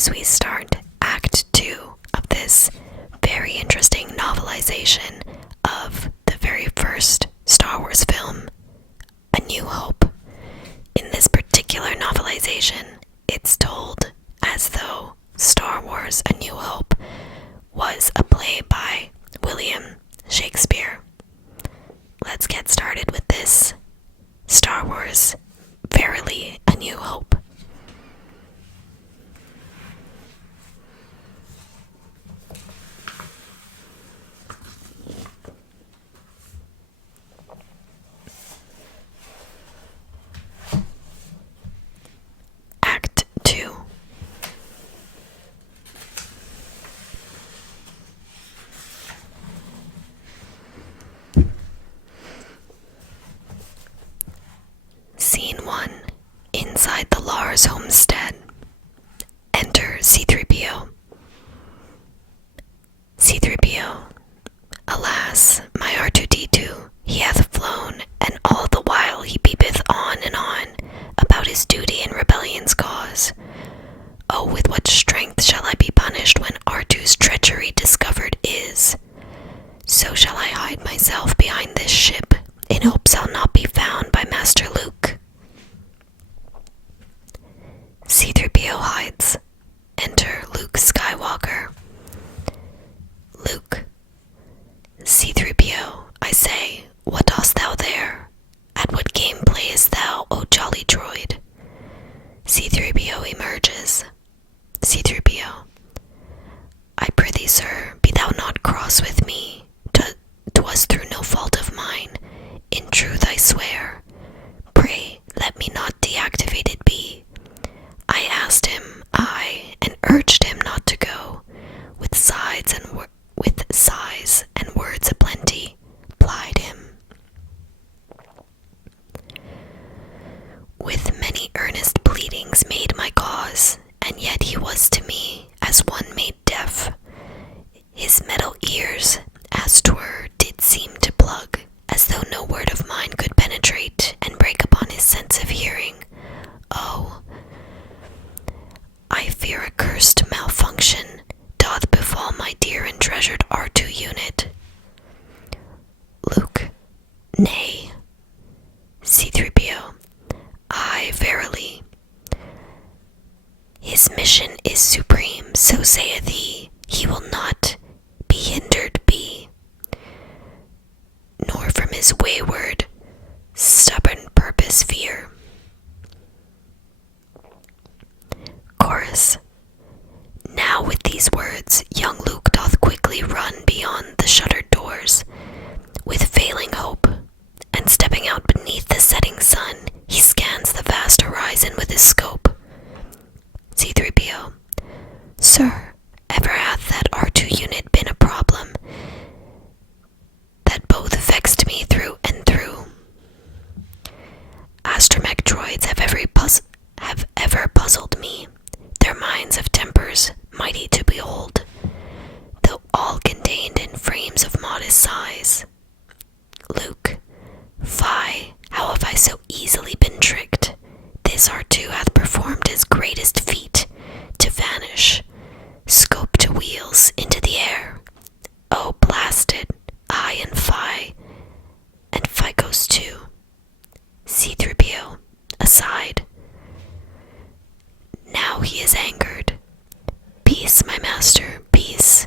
as we start Act 2 of this very interesting novelization of the very first Star Wars film, A New Hope. In this particular novelization, it's told as though Star Wars A New Hope was a play by William Shakespeare. Let's get started with this Star Wars Verily, A New Hope. Act 2. Scene 1. Inside the Lars homestead. Enter C-3PO. C-3PO. Alas, my R2-D2, he hath flown, and all the while he peepeth on and on about his duty and rebellion's cause. Oh, with what strength shall I be punished when R2's treachery discovered is? So shall I hide myself behind this ship, in hopes I'll not be found by Master Luke. C-3PO hides. Enter Luke Skywalker. Luke. C-3PO, I say, what dost thou there? At what game playest thou, O jolly droid? C-3PO emerges. C-3PO, I prithee, sir, be thou not cross with me. 'Twas through no fault of mine. In truth I swear. Pray, let me not deactivated be. I asked him, and urged him not to go. With sighs and words aplenty, plied him. With many earnest pleadings made my cause, and yet he was to me as one made deaf. His metal ears, as 'twere, did seem to plug, as though no word of mine could penetrate and break upon his sense of hearing. Oh, I fear a cursed malfunction doth befall my dear and treasured R2 unit. Luke, nay. C-3PO, aye, verily. His mission is supreme, so saith he will not be hindered be, nor from his wayward, stubborn purpose veer. Chorus. Now with these words, young Luke doth quickly run beyond the shuttered doors, with failing hope, and stepping out beneath the setting sun, he scans the vast horizon with his scope. C-3PO, sir, ever hath that R2 unit been a problem that both vexed me through and through. Astromech droids have ever puzzled me, their minds of tempers mighty to behold, though all contained in frames of modest size. Luke, fie, how have I so easily been tricked? This R2 hath performed his greatest feat, to vanish, scope to wheels into the air. Oh, blasted, I and Phi goes too. C-3PO, aside. Now he is angered. Peace, my master, peace.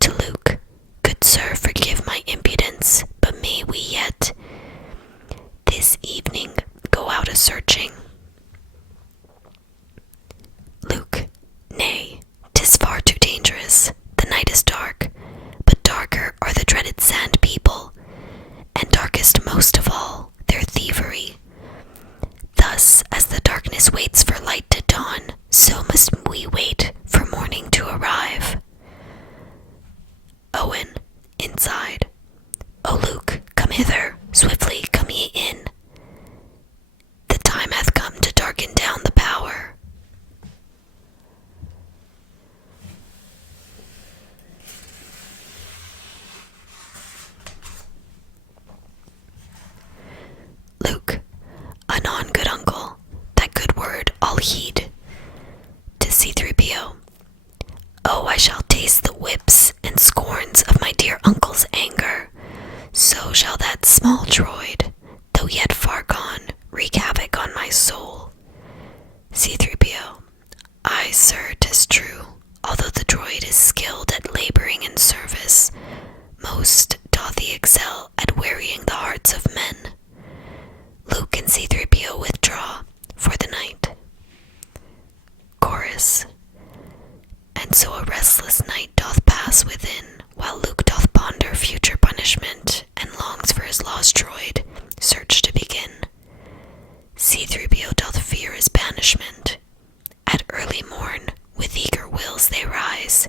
To Luke, good sir, forgive my impudence, but may we yet this evening go out a-searching. Luke, nay, 'tis far too dangerous. The night is dark, but darker are the dreaded sand people, and darkest most of all, their thievery. Thus, as the darkness waits for light to dawn, so must we C-3PO. Oh, I shall taste the whips and scorns of my dear uncle's anger. So shall that small droid, though yet far gone, wreak havoc on my soul. C-3PO. Aye, sir, 'tis true. Although the droid is skilled at laboring in service, most doth he excel at wearying the hearts of men. Luke and C-3PO withdraw for the night. Chorus. And so a restless night doth pass within, while Luke doth ponder future punishment, and longs for his lost droid, search to begin. C-3PO doth fear his banishment. At early morn, with eager wills they rise,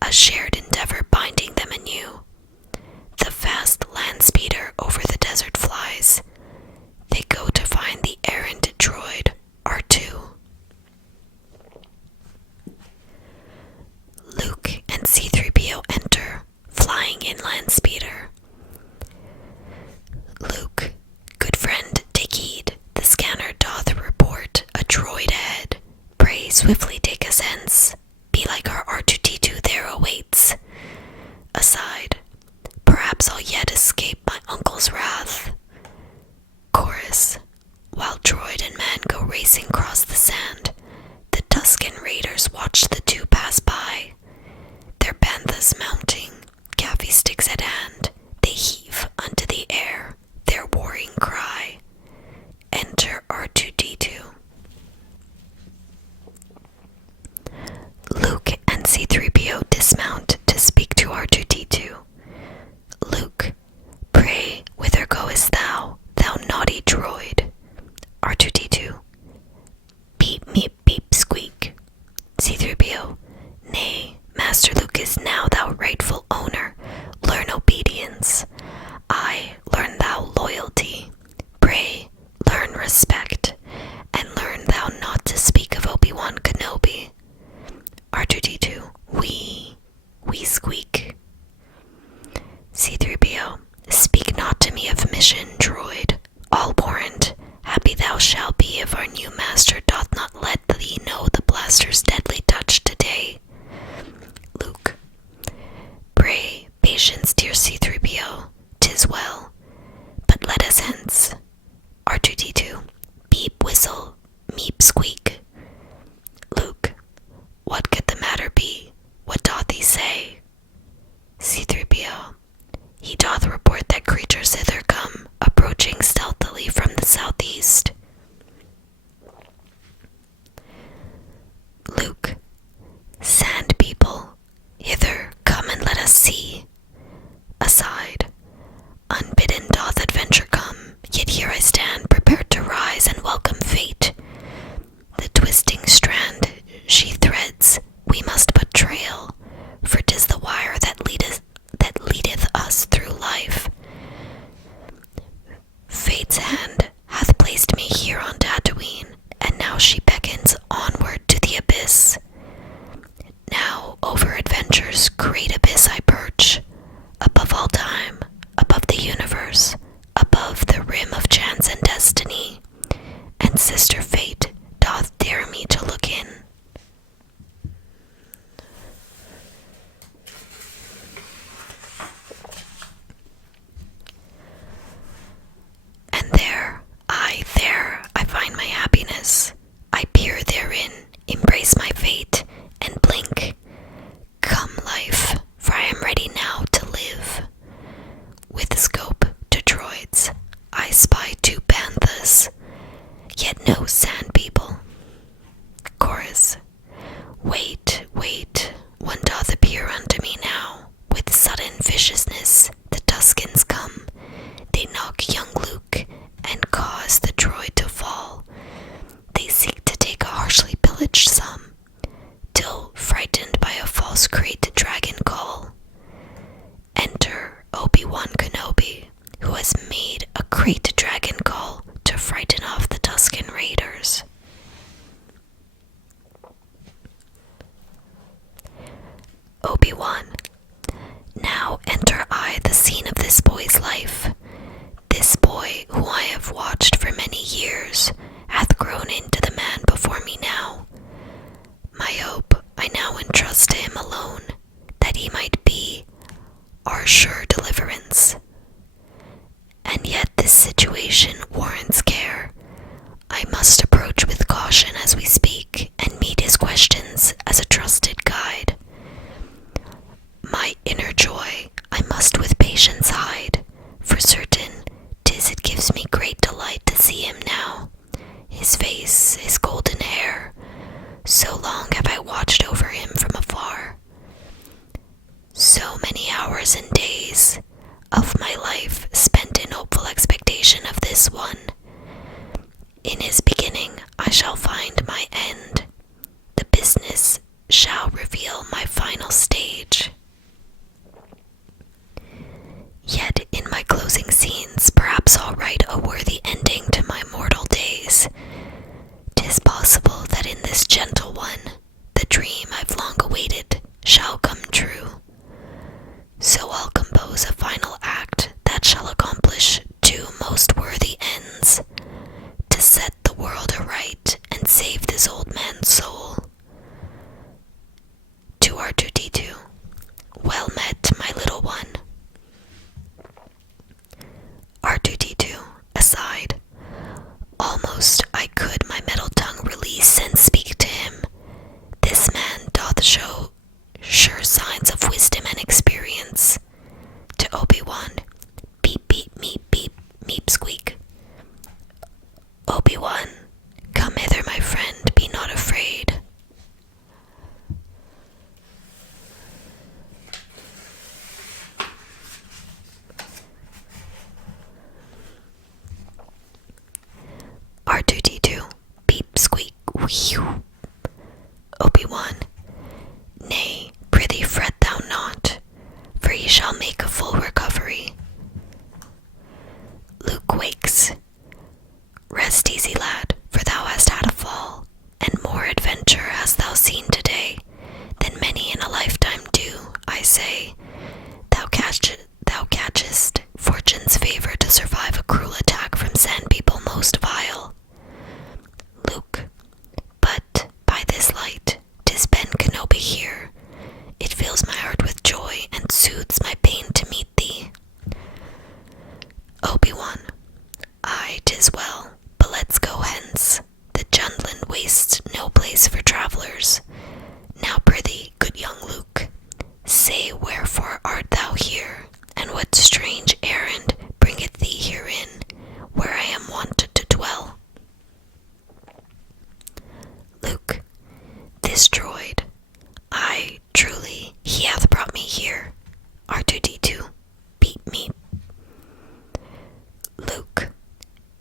a shared endeavor binding them anew. The fast land speeder over the desert flies. They go to find the errant droid, R2. Luke and C-3PO enter, flying in land speeder. Luke, good friend, take heed. The scanner doth report a droid ahead. Pray swiftly take us hence. Be like our R2-D2 there awaits. Aside, perhaps I'll yet escape my uncle's wrath. Chorus. While droid and man go racing across the sand, the Tusken Raiders watch the two pass by. Their banthas mounting, gaffy sticks at hand, they heave unto the air their warring cry. Enter R2-D2. Luke and C-3PO dismount to speak to R2-D2. Luke, pray, whither goest thou, thou naughty droid? R2-D2. Beep, meep, beep, squeak. C-3PO. Nay, Master Luke is now thou rightful owner. Learn obedience. Aye, learn thou loyalty. Pray, learn respect. And learn thou not to speak of Obi-Wan Kenobi. R2-D2. We squeak. C-3PO. Speak not to me of mission, droid. All warrant. Happy thou shalt be if our new master doth not let thee know the blaster's deadly touch today. Luke. Pray, patience, dear C-3PO. 'Tis well. But let us hence. R2-D2. Beep, whistle. Meep, squeak. Luke. What could the matter be? What doth he say? C-3PO. He doth report that creatures hither come, approaching stealthily from the southeast. Luke. Sand people, hither come and let us see. Aside. Unbidden doth adventure come, yet here I stand, prepared to rise and welcome fate. The twisting strand she threads, we must but trail, for 'tis the wire that leadeth us through life. Fate's hand hath placed me here on Tatooine, and now she beckons onward to the abyss. Now over adventure's great abyss I perch, above all time, above the universe, above the rim of chance and destiny, and sister fate doth dare me to look in. And there I find my happiness. I peer therein, embrace my fate, and blink. Come, life, for I am ready now to live. With scope to droids, I spy two banthas, yet no sand people. Chorus. Wait, wait, one doth appear unto me now. With sudden viciousness, the Tuskens come. They knock young Luke and cause the droid to fall. They seek to take a harshly pillaged some, till frightened by a false crate dragon call. Enter Obi-Wan Kenobi, who has made a crate dragon call to frighten off the Tusken Raiders. So long have I watched over him from afar. So many hours and days of my life spent in hopeful expectation of this one. In his beginning I shall find my end. The business shall reveal my final stage. Yet in my closing scenes, perhaps I'll write a worthy ending to my mortal days. 'Tis possible that in this gentle one, the dream I've long awaited shall come true. So I'll compose a final act that shall accomplish two most worthy ends, to set the world aright and save this old man's soul. To R2-D2, well met, my little one. R2-D2, aside. Almost I could my metal tongue release and speak to him. This man doth show sure signs of wisdom and experience. To Obi-Wan, beep beep meep beep meep squeak. Obi-Wan, come hither, my friend, be not afraid. R2-D2, beep squeak whew. Obi-Wan, nay, prithee fret thou not, for he shall make a full recovery. Luke wakes. Rest easy, lad, for thou hast had a fall, and more adventure hast thou seen today than many in a lifetime do, I say. Thou catchest fortune's favor to survive a cruel attack from sand people most vile. Luke, but by this light, 'tis Ben Kenobi here. It fills my heart with joy and soothes my pain to meet thee. Obi-Wan, aye, 'tis well, but let's go hence. The Jundland wastes no place for travellers. Now prithee, good young Luke, say wherefore art thou here, and what strange errand bringeth thee herein, where I am wonted to dwell? Luke, this droid, aye, truly, he hath brought me here. R2-D2, beat me. Luke,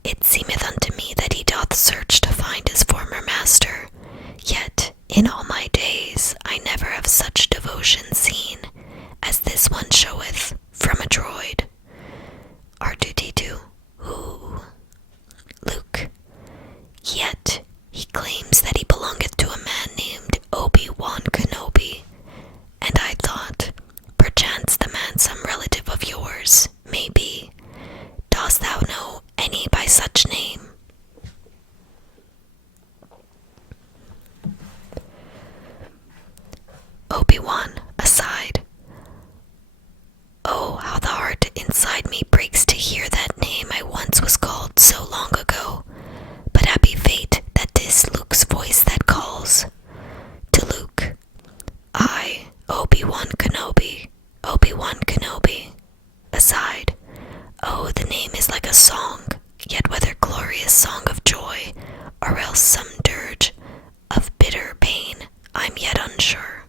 it seemeth unto me that he doth search to find his former master, yet in all my days I never have such devotion seen as this one showeth from a droid. R2-D2, ooh. Luke, yet he claims that he belongeth to a man named Obi-Wan Kenobi, and I thought, perchance the man some relative of yours, may be. Dost thou know any by such name? Obi-Wan, aside. Oh, how the heart inside me breaks to hear that name I once was called so long ago. But happy fate that 'tis Luke's voice that calls. To Luke, I, Obi-Wan Kenobi, Obi-Wan Kenobi. Aside, oh, the name is like a song, yet whether glorious song of joy, or else some dirge of bitter pain, I'm yet unsure.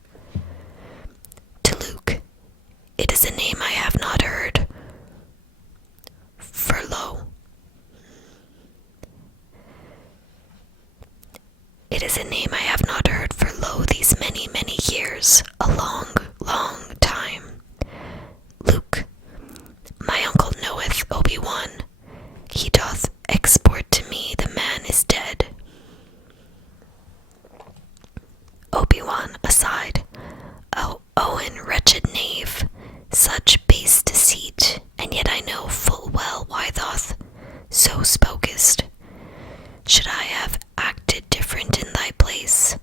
To Luke, it is a name I have not heard. For lo, it is a name I have not heard for lo these many, many years, a long, long time. Luke, my uncle knoweth Obi-Wan. He doth export to me the man is dead. Obi-Wan, aside. Oh, Owen, wretched knave, such base deceit, and yet I know full well why thou so spokest. Should I have acted different in thy place?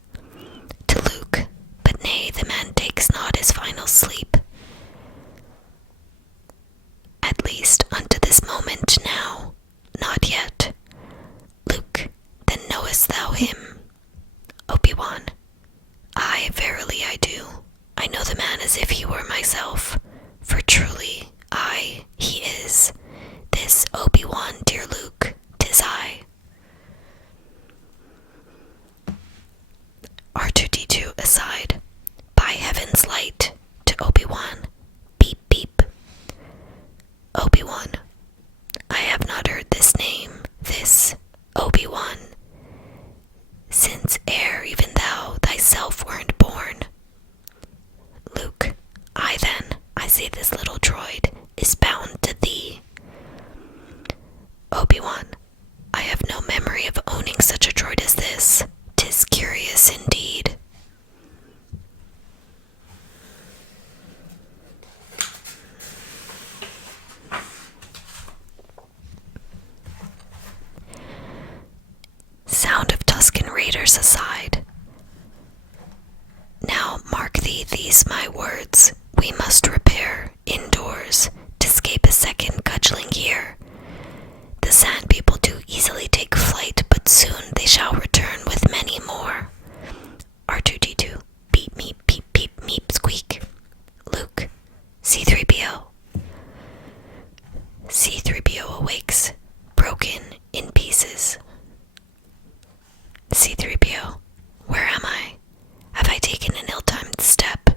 To Luke, but nay, the man takes not his final sleep. At least unto this moment now, not yet. Luke, then knowest thou him? Obi-Wan, aye, verily I do. I know the man as if he were myself, for truly, aye, he is. This Obi-Wan, dear Luke, 'tis I. these my words, we must repair indoors to escape a second cudgeling here. The sand people do easily take flight, but soon they shall return with many more. R2-D2, beep meep, peep peep meep squeak. Luke, C-3PO. C-3PO awakes, broken in pieces. C-3PO, where am I? Have I taken an ill-timed step?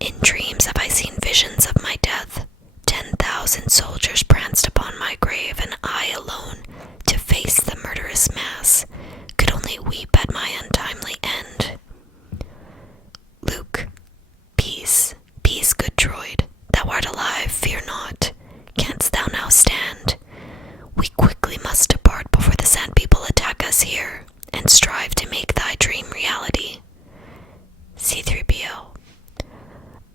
In dreams have I seen visions of my death. 10,000 soldiers pranced upon my grave, and I alone, to face the murderous mass, could only weep at my untimely end. Luke, peace, peace, good droid. Thou art alive, fear not. Canst thou now stand? We quickly must depart before the sand people attack us here, and strive to make thy dream reality. C-3PO.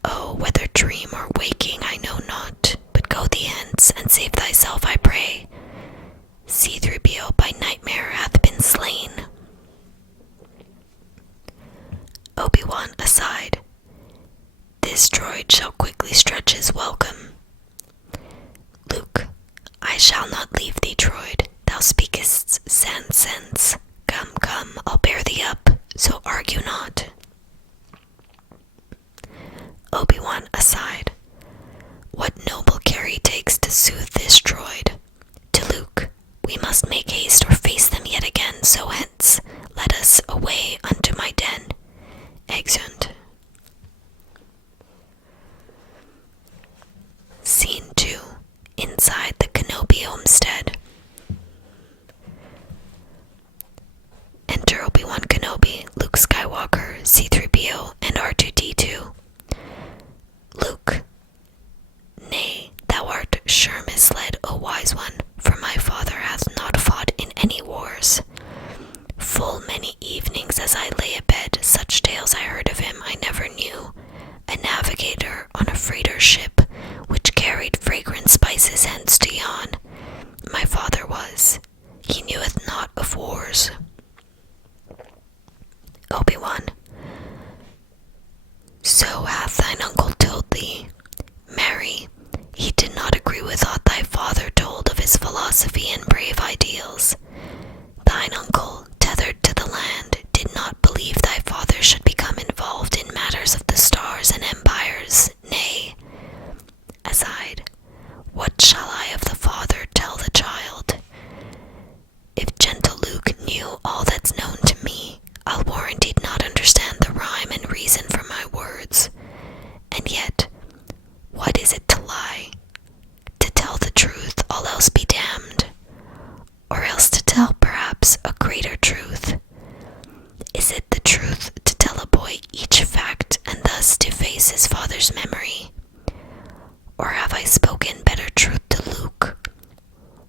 Oh, whether dream or waking I know not, but go thee hence, and save thyself, I pray. C-3PO by nightmare hath been slain. Obi-Wan aside. This droid shall quickly stretch his welcome. Luke, I shall not leave thee, droid. Thou speakest sans sense. Come, come, I'll bear thee up, so argue not. Obi-Wan aside. What noble care he takes to soothe this droid. To Luke, we must make haste or face them yet again, so hence, let us away unto my den. Exeunt. Scene 2. Inside the Kenobi homestead. Enter Obi-Wan Kenobi, Luke Skywalker, C-3PO, and R2-D2. Luke, nay, thou art sure misled, O wise one, for my father hath not fought in any wars. Full many evenings as I lay abed, such tales I heard of him I never knew. A navigator on a freighter ship, which carried fragrant spices hence to yon. My father was, he kneweth not of wars. Obi-Wan. So hath thine uncle told thee. Marry, he did not agree with aught thy father told of his philosophy and brave ideals. Thine uncle, tethered to the land, did not believe thy father should become involved in matters of the stars and empires, nay. Aside, what shall I of the father tell the child? If gentle Luke knew all that's known to me, I'll warrant he'd not understand the rhyme and reason for my words. And yet, what is it to lie? To tell the truth, all else be damned. Or else to tell, perhaps, a greater truth. Is it the truth to tell a boy each fact and thus deface his father's memory? Or have I spoken better truth to Luke,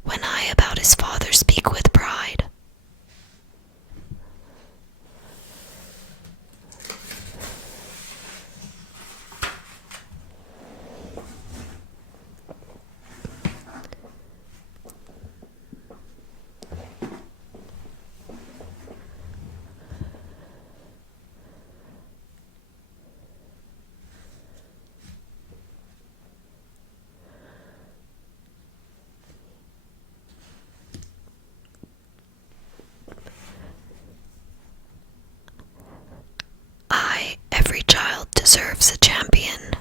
when I about his father speak with pride? Every child deserves a champion.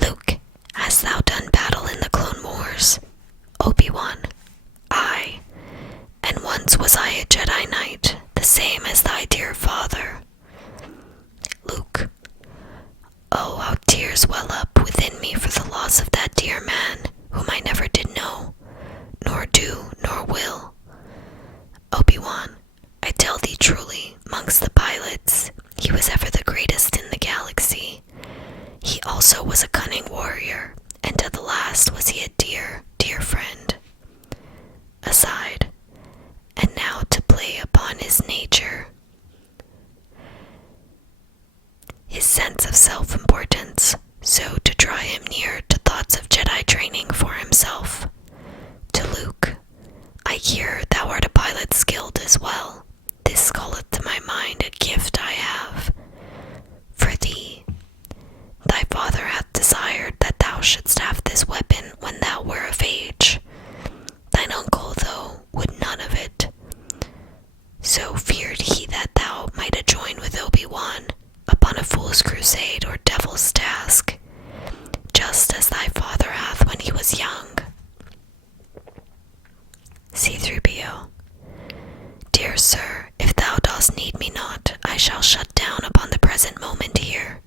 Luke, hast thou done battle in the Clone Wars? Obi-Wan, aye, and once was I a Jedi Knight, the same as thy dear father. Luke, oh, how tears well up within me for the loss of that dear man, whom I never did know, nor do, nor will. Obi-Wan, I tell thee truly, mongst the pilots, he was ever the greatest in the galaxy. He also was a cunning warrior, and to the last was he a dear, dear friend. Aside, and now to play upon his nature. His sense of self-importance, so to draw him near to thoughts of Jedi training for himself. To Luke, I hear thou art a pilot skilled as well. This calleth to my mind a gift I have. For thee, down upon the present moment here.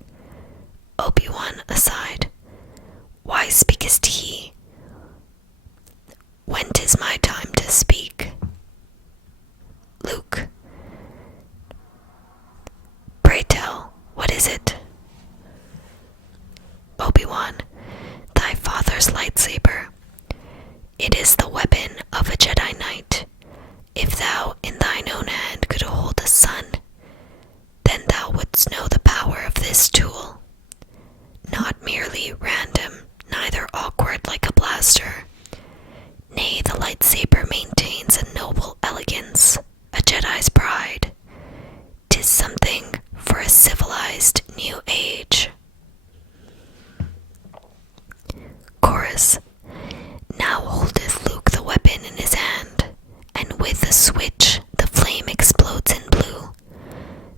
Obi-Wan aside. Why speakest he, when 'tis my time to speak? Luke. Pray tell, what is it? Obi-Wan. Thy father's lightsaber. It is the weapon of a Jedi Knight. If thou in thine own hand could hold a sun, then thou wouldst know the power of this tool. Not merely random, neither awkward like a blaster. Nay, the lightsaber maintains a noble elegance, a Jedi's pride. 'Tis something for a civilized new age. Chorus. Now holdeth Luke the weapon in his hand, and with a switch the flame explodes in blue.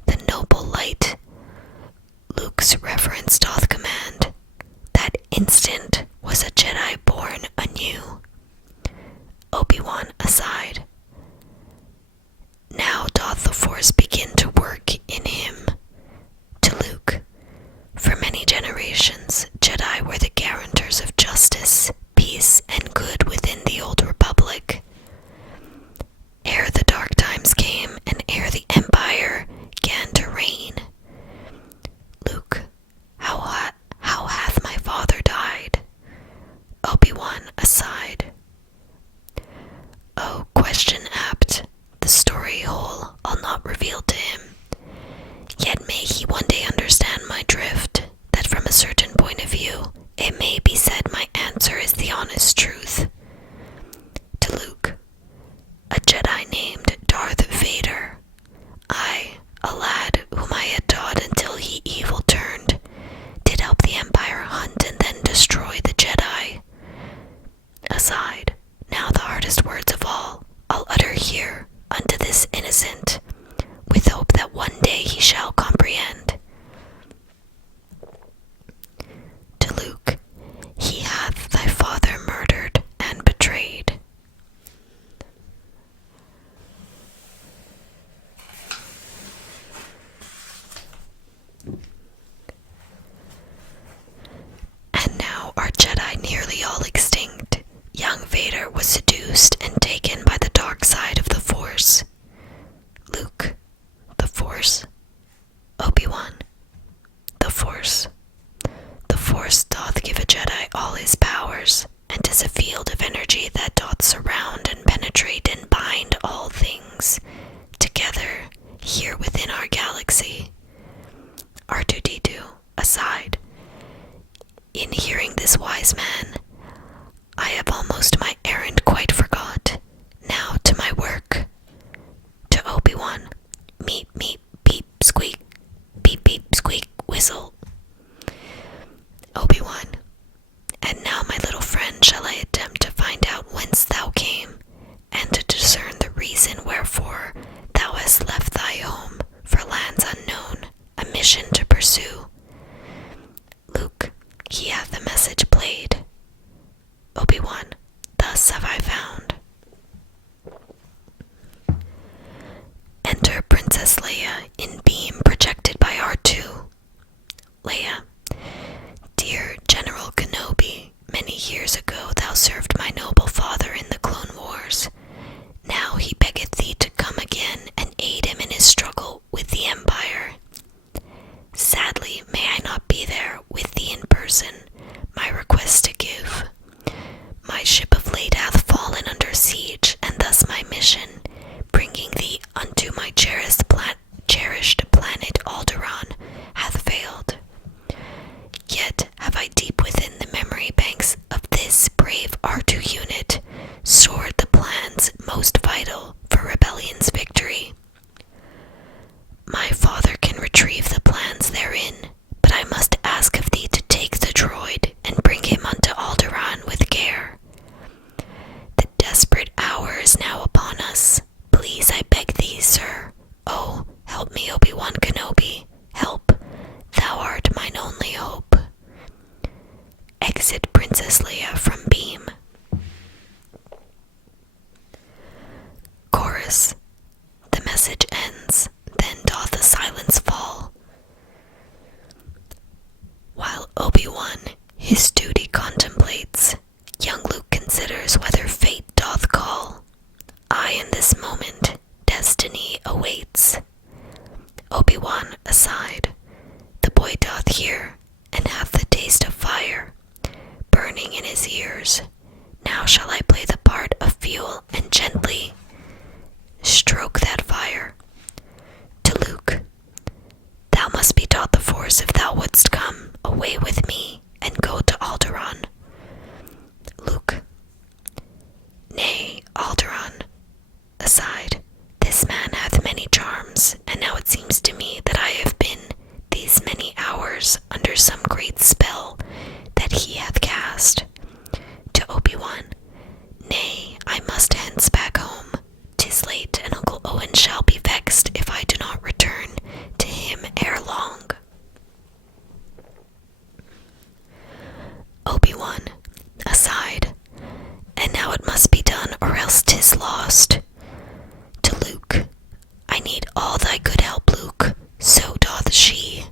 The noble light Luke's reverence doth command. That instant was a Jedi born anew. Obi-Wan aside. Now doth the Force begin to work in him. To Luke. For many generations, Jedi were the guarantors of justice, peace, and good within the Old Republic. Ere the dark times came, and ere the Empire gan to reign. Luke, how hath my father died? Obi-Wan aside. Oh, question apt, the story whole I'll not reveal to him. Yet may he one day understand my drift, that from a certain point of view, it may be said my answer is the honest truth. To Luke, a Jedi named Darth Vader. I, a lad whom I had taught until he evil turned, did help the Empire hunt and then destroy the Jedi. Aside, now the hardest words of all I'll utter here unto this innocent, with hope that one day he shall comprehend. To Luke, he hath thy father murdered and betrayed. And now our Jedi nearly all extinct, young Vader was seduced and taken by the dark side of the Force. Luke, the Force. Obi-Wan, the Force. The Force doth give a Jedi all his powers, and 'tis a field of energy that doth surround and penetrate and bind all things together here within our galaxy. R2-D2 aside. In hearing this wise man, I have almost my errand quite forgot. Now to my work. To Obi-Wan. Meep, meep, beep, squeak. Beep, beep, squeak, whistle. Obi-Wan. And now, my little friend, shall I attempt to find out whence thou came, and to discern the reason wherefore thou hast left thy home for lands unknown, a mission to pursue. Luke, he hath the message played. Obi-Wan, thus have I found. Enter Princess Leia Obi-Wan his duty contemplates. Young Luke considers whether fate doth call. I in this moment destiny awaits. Obi-Wan aside, the boy doth hear, and hath the taste of fire burning in his ears. Now shall I play the part of fuel and gently stroke that fire. To Luke, thou must be taught the Force if thou wouldst come away with me and go to Alderaan. Luke, nay, Alderaan, aside, this man hath many charms, and now it seems to me that I have been these many hours under some great spell that he hath cast. To Obi-Wan, nay, I must hence back home. 'Tis late, and Uncle Owen shall be vexed if I do not return to him ere long. Obi-Wan, aside, and now it must be done, or else 'tis lost. To Luke, I need all thy good help, Luke, so doth she.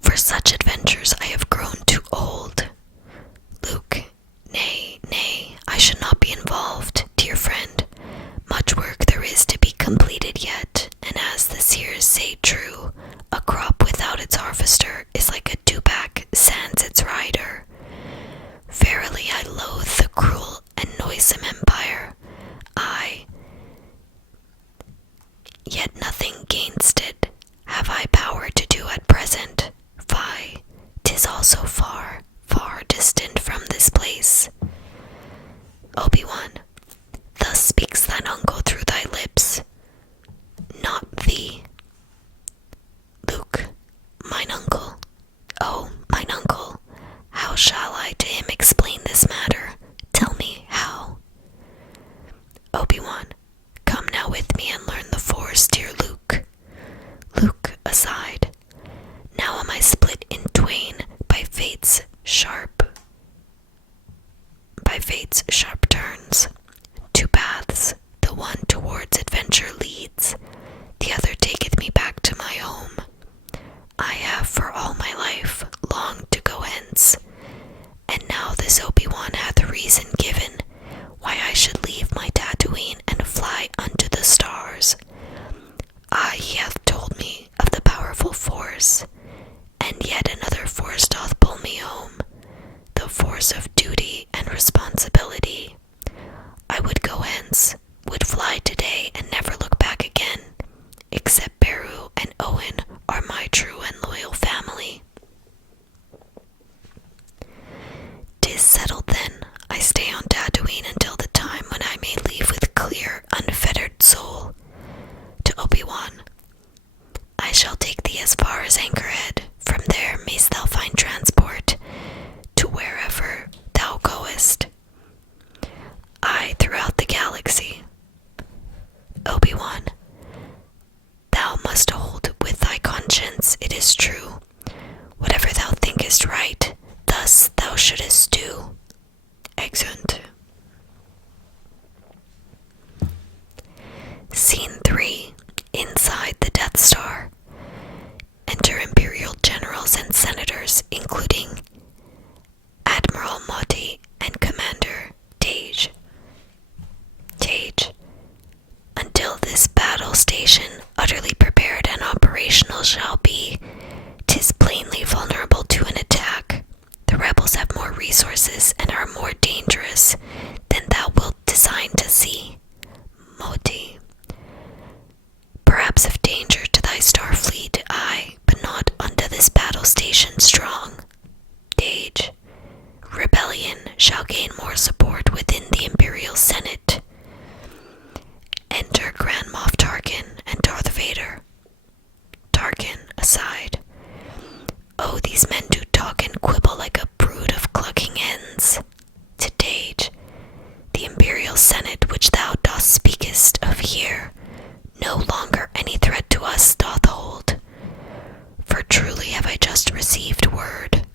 For such adventures I have grown too old. Luke, nay, I should not be involved, dear friend. Much work there is to be completed yet, and as the seers say true, a crop without its harvester is like a dewback sans its rider. Verily I loathe the cruel and noisome empire. Yet nothing gainst it have I power to do at present. Fie, 'tis all so far, far distant from this place. Obi-Wan, thus speaks thine uncle through thy lips, not thee. Luke, mine uncle, oh, mine uncle, how shall I to him explain this matter? Tell me how. Obi-Wan, come now with me and learn the Force, dear Luke. Luke, aside, now am I split in twain by fate's sharp turns. Two paths, the one towards adventure leads, the other taketh me back to my home. I have for all my life longed to go hence, and now this Obi-Wan hath a reason given why I should leave my Tatooine and fly unto the stars. He hath told me of the powerful Force, and yet another force doth pull me home, the force of duty and responsibility. I would go hence, would fly today and never look back again, except Beru and Owen are my true and loyal family. 'Tis settled then, I stay on Tatooine until the time when I may leave with clear, unfettered soul. To Obi-Wan, I shall take thee as far as Anchorhead. From there mayst thou find transport to wherever thou goest. Throughout the galaxy. Obi-Wan, thou must hold with thy conscience, it is true. Whatever thou thinkest right, thus thou shouldest do. Exeunt. Scene 3. Inside the Death Star. Enter Imperial generals and senators, including Admiral Motti and Commander Tage. Until this battle station, utterly prepared and operational shall be, 'tis plainly vulnerable to an attack. The rebels have more resources and are more dangerous than thou wilt design to see. Moti. Perhaps of danger to thy star fleet, aye, but not unto this battle station strong. Tage. Rebellion shall gain more support within the Imperial Senate. Enter Grand Moff Tarkin and Darth Vader. Tarkin, aside. Oh, these men do talk and quibble like a brood of clucking hens. To Tage, the Imperial Senate which thou dost speakest of here, no longer any threat to us doth hold. For truly have I just received word.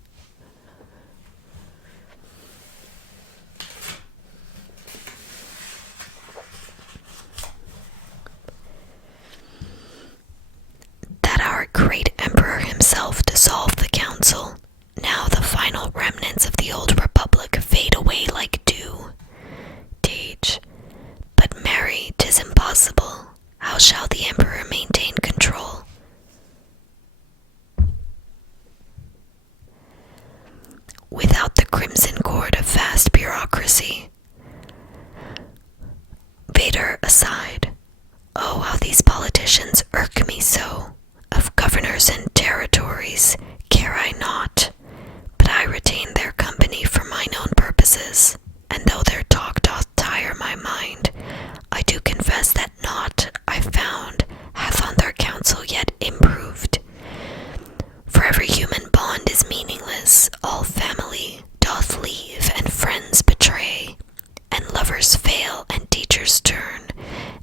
Aside. Oh, how these politicians irk me so. Of governors and territories care I not, but I retain their company for mine own purposes, and though their talk doth tire my mind, I do confess that naught I found hath on their counsel yet improved. For every human bond is meaningless, all family doth leave, and friends betray, and lovers fail, and teachers turn,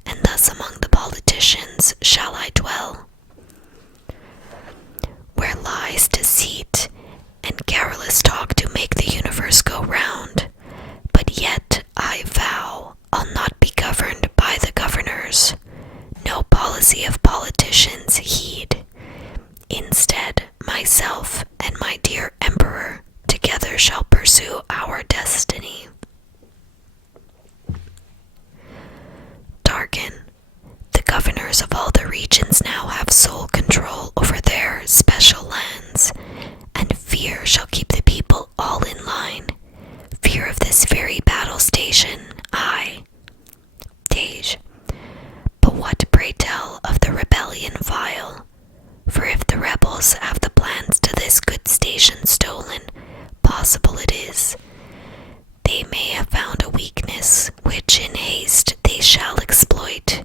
and thus among the politicians shall I dwell, where lies deceit, and garrulous talk do make the universe go round. But yet I vow I'll not be governed by the governors, no policy of politicians heed. Instead, myself and my dear emperor together shall pursue our destiny. Tarkin, the governors of all the regions now have sole control over their special lands, and fear shall keep the people all in line. Fear of this very battle station, aye. Dage. But what, pray tell, of the rebellion vile? For if the rebels have the plans to this good station stolen, possible it is, they may have found a weakness, which in haste they shall exploit.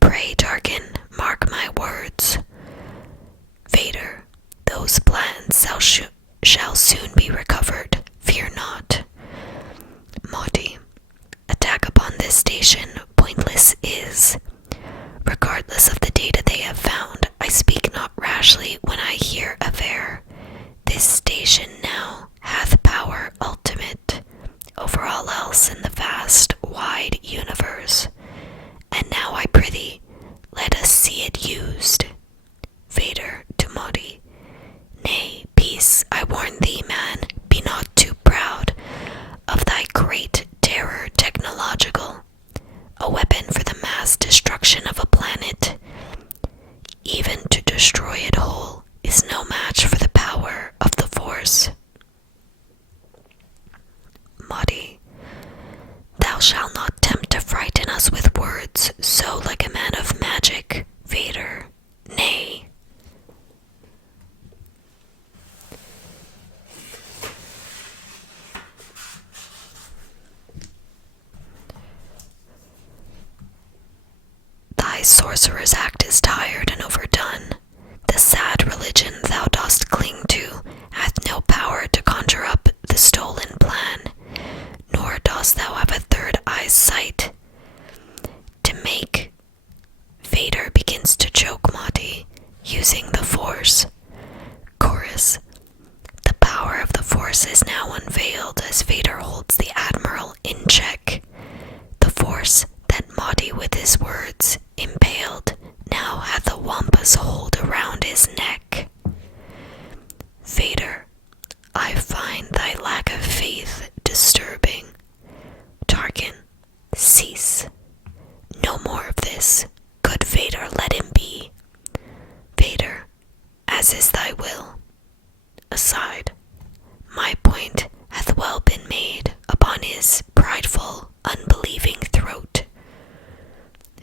Pray, Tarkin, mark my words. Vader, those plans shall soon be recovered, fear not. Modi, attack upon this station pointless is. Regardless of the data they have found, I speak not rashly when I hear aver. This station now hath power ultimate over all else in the vast, wide universe. And now I prithee, let us see it used. Vader to Modi, nay, peace, I warn thee, man, be not too proud of thy great terror technological, a weapon for the mass destruction of a planet. Even to destroy it whole is no match for the power of the Force. Modi, thou shalt not tempt to frighten us with words so like a man of magic, Vader, nay. Thy sorcerer's act is tired and overdone. The sad religion thou dost cling to hath no power to conjure up the stolen plan, nor dost thou have a third eye's sight to make. Vader begins to choke Modi, using the Force. Chorus. The power of the Force is now unveiled as Vader holds the Admiral in check. The Force that Modi with his words impaled now hath a wampus hold around his neck. Vader, I find thy lack of faith disturbing. Tarkin, cease. No more of this. Good Vader, let him be. Vader, as is thy will. Aside, my point hath well been made upon his prideful, unbelieving throat.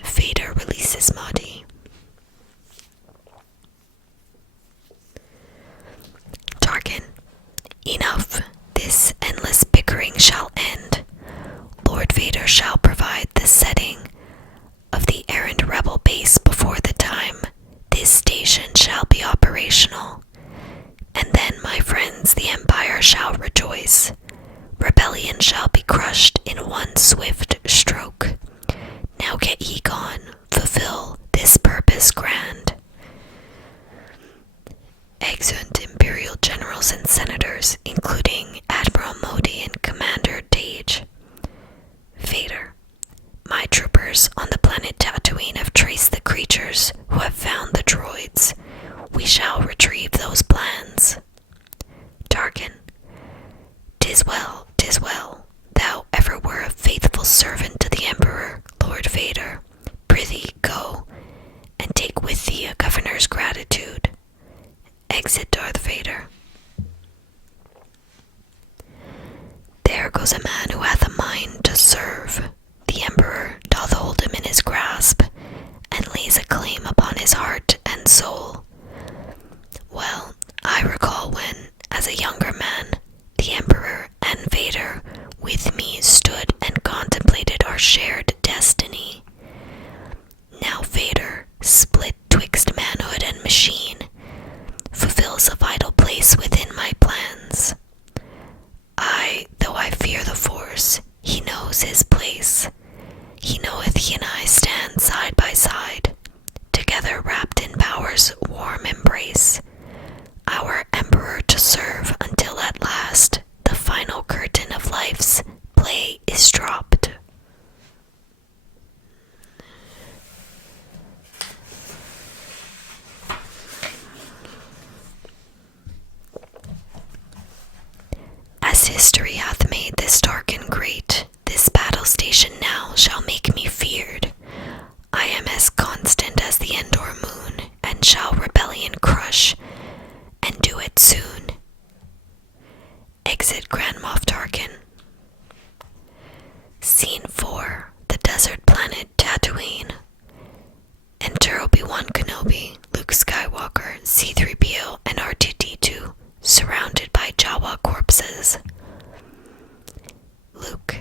Vader releases Modi. Tarkin, enough. This endless bickering shall end. Lord Vader shall provide the setting of the errant rebel base before the time this station shall be operational. And then, my friends, the Empire shall rejoice. Rebellion shall be crushed in one swift stroke. Now get ye gone, fulfill this purpose grand. Exeunt Imperial generals and senators, including Admiral Modi and Commander Dage. Vader, my troopers on the planet Tatooine have traced the creatures who have found the droids. We shall retrieve those plans. Tarkin, 'tis well, 'tis well. Thou ever were a faithful servant to the Emperor, Lord Vader. Prithee, go, and take with thee a governor's gratitude. Exit Darth Vader. There goes a man who hath a mind to serve. The the Emperor doth hold him in his grasp, and lays a claim upon his heart and soul. Well, I recall when, as a younger man, the Emperor and Vader with me stood and contemplated our shared destiny. Now Vader, split twixt manhood and machine, fulfills a vital place within my plans. Though I fear the Force, he knows his place. He knoweth he and I stand side by side, together wrapped in power's warm embrace, our Emperor to serve until at last the final curtain of life's play is dropped. As history hath made this dark and great, this battle station now shall make me feared. I am as constant as the Endor moon, and shall rebellion crush, and do it soon. Exit Grand Moff Tarkin. Scene 4. The desert planet Tatooine. Enter Obi-Wan Kenobi, Luke Skywalker, C-3PO, and R2-D2, surrounded by Jawa corpses. Luke,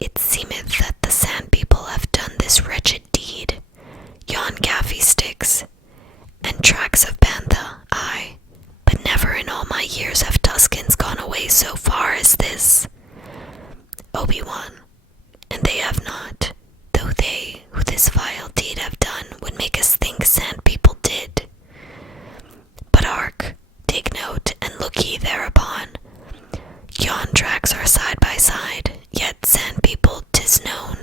it seemeth that the Sand People have done this wretched deed. Yon gaffi sticks, and tracks of bantha, aye, but never in all my years have Tuskens gone away so far as this. Obi-Wan, and they have not, though they who this vile deed have done would make us think Sand People did. But hark, take note, and look ye thereupon. Yon tracks are side by side, yet Sand People, 'tis known,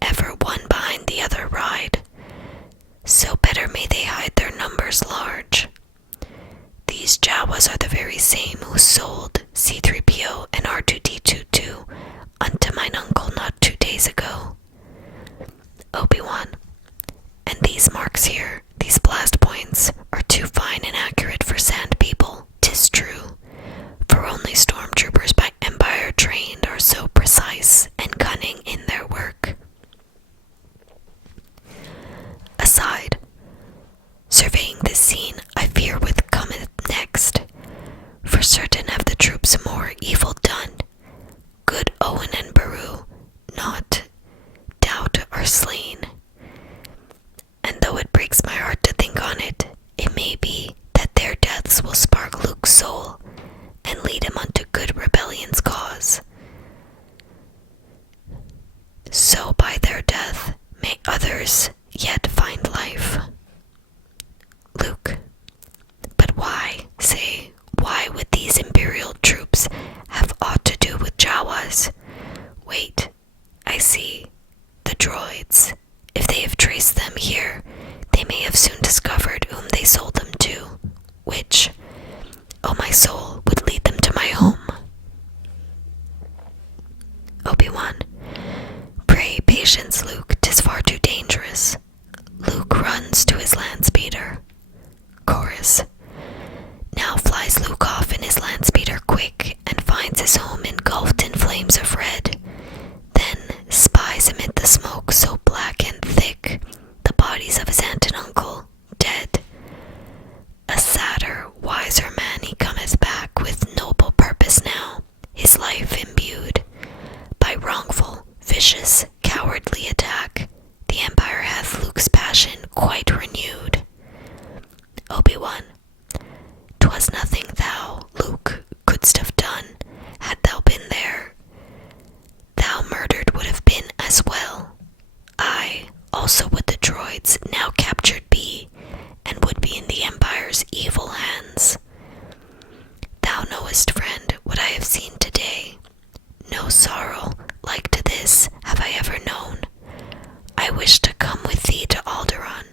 ever one behind the other ride. So better may they hide their numbers large. These Jawas are the very same who sold C-3PO and R2-D2 unto mine uncle not 2 days ago. Obi-Wan, and these marks here, these blast points, are too fine and accurate for Sand People, 'tis true, for only stormtroopers by Empire trained are so precise and cunning in their work. Aside, surveying this scene, I fear what cometh next. For certain have the troops more evil done. Good Owen and Beru, not doubt, are slain. And though it breaks my heart to think on it, it may be that their deaths will spark Luke's soul and lead him unto good rebellion's cause. So by their death may others yet find life. Luke, but why, say, why would these Imperial troops have aught to do with Jawas? Wait, I see, the droids. If they have traced them here, they may have soon discovered whom they sold them to, which, oh my soul, would lead them to my home. Obi-Wan, pray patience, Luke, 'tis far too dangerous. Luke runs to his landspeeder. Chorus. Now flies Luke off in his landspeeder quick, and finds his home engulfed in flames of red. Then spies amid the smoke so black and thick the bodies of his aunt and uncle, dead. A sadder, wiser man he cometh back with noble purpose now, his life imbued. By wrongful, vicious, cowardly attack, the Empire hath Luke's passion quite renewed. Obi-Wan, 'twas nothing thou, Luke, couldst have done, had thou been there. Thou murdered would have been as well. I also would the droids now captured be, and would be in the Empire's evil hands. Thou knowest, friend, what I have seen today. No sorrow like to this have I ever known. I wish to come with thee to Alderaan.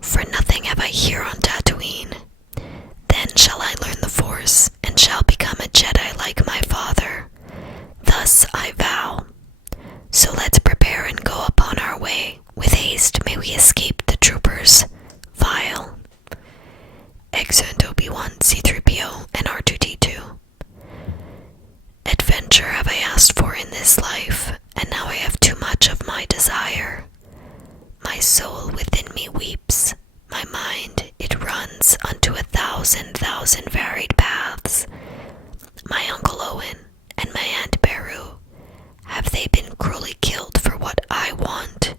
For nothing have I here on Tatooine. Then shall I learn the Force, and shall become a Jedi like my father. Thus I vow. So let's prepare and go upon our way. With haste may we escape the troopers vile. within me weeps. My mind, it runs unto 1,000,000 varied paths. My Uncle Owen and my Aunt Beru, have they been cruelly killed for what I want?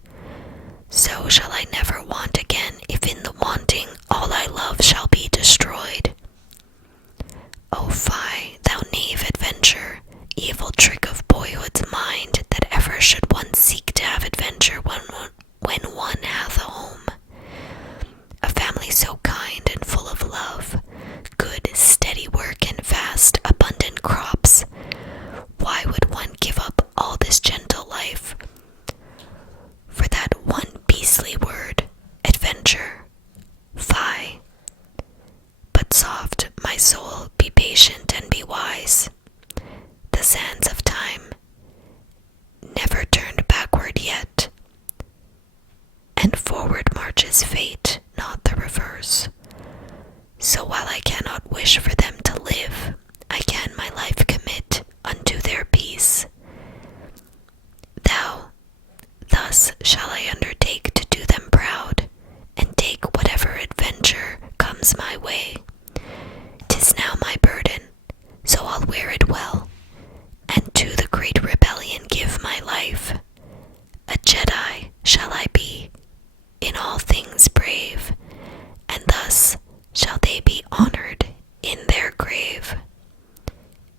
So shall I never want again, if in the wanting all I love shall be destroyed. O fie, thou knave adventure, evil trick of boyhood's mind, that ever should one seek to have adventure when one hath a home. A family so kind and full of love, good, steady work and vast, abundant crops. Why would one give up all this gentle life for that one beastly word, adventure? Fie. But soft, my soul, be patient and be wise. The sands of time never turned backward yet, and forward marches fate, not the reverse. So while I cannot wish for them to live, I can my life commit unto their peace. Thus shall I undertake to do them proud, and take whatever adventure comes my way. 'Tis now my burden, so I'll wear it well, and to the great rebellion give my life. A Jedi shall I be, in all things brave, and thus shall they be honored in their grave.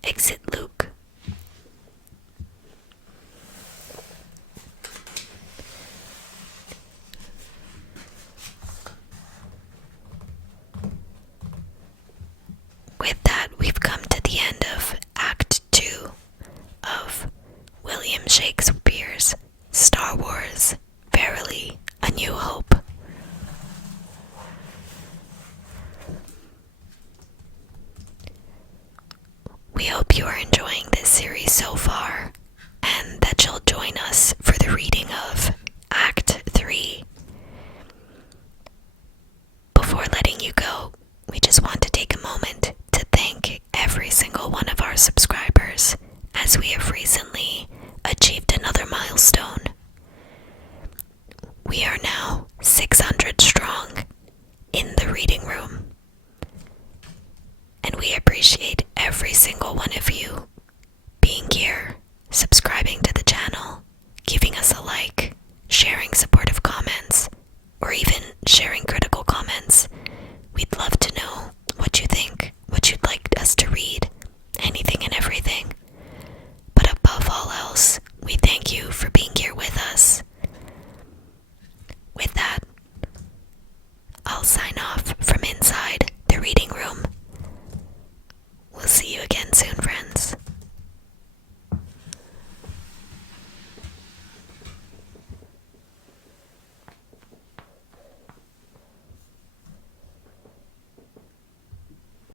Exit Luke. With that, we've come to the end of Act 2 of William Shakespeare's Star Wars, Verily, A New Hope. We hope you are enjoying this series so far, and that you'll join us for the reading of Act 3. Before letting you go, we just want to take a moment to thank every single one of our subscribers, as we have recently achieved another milestone. We are now 600 strong in the reading room.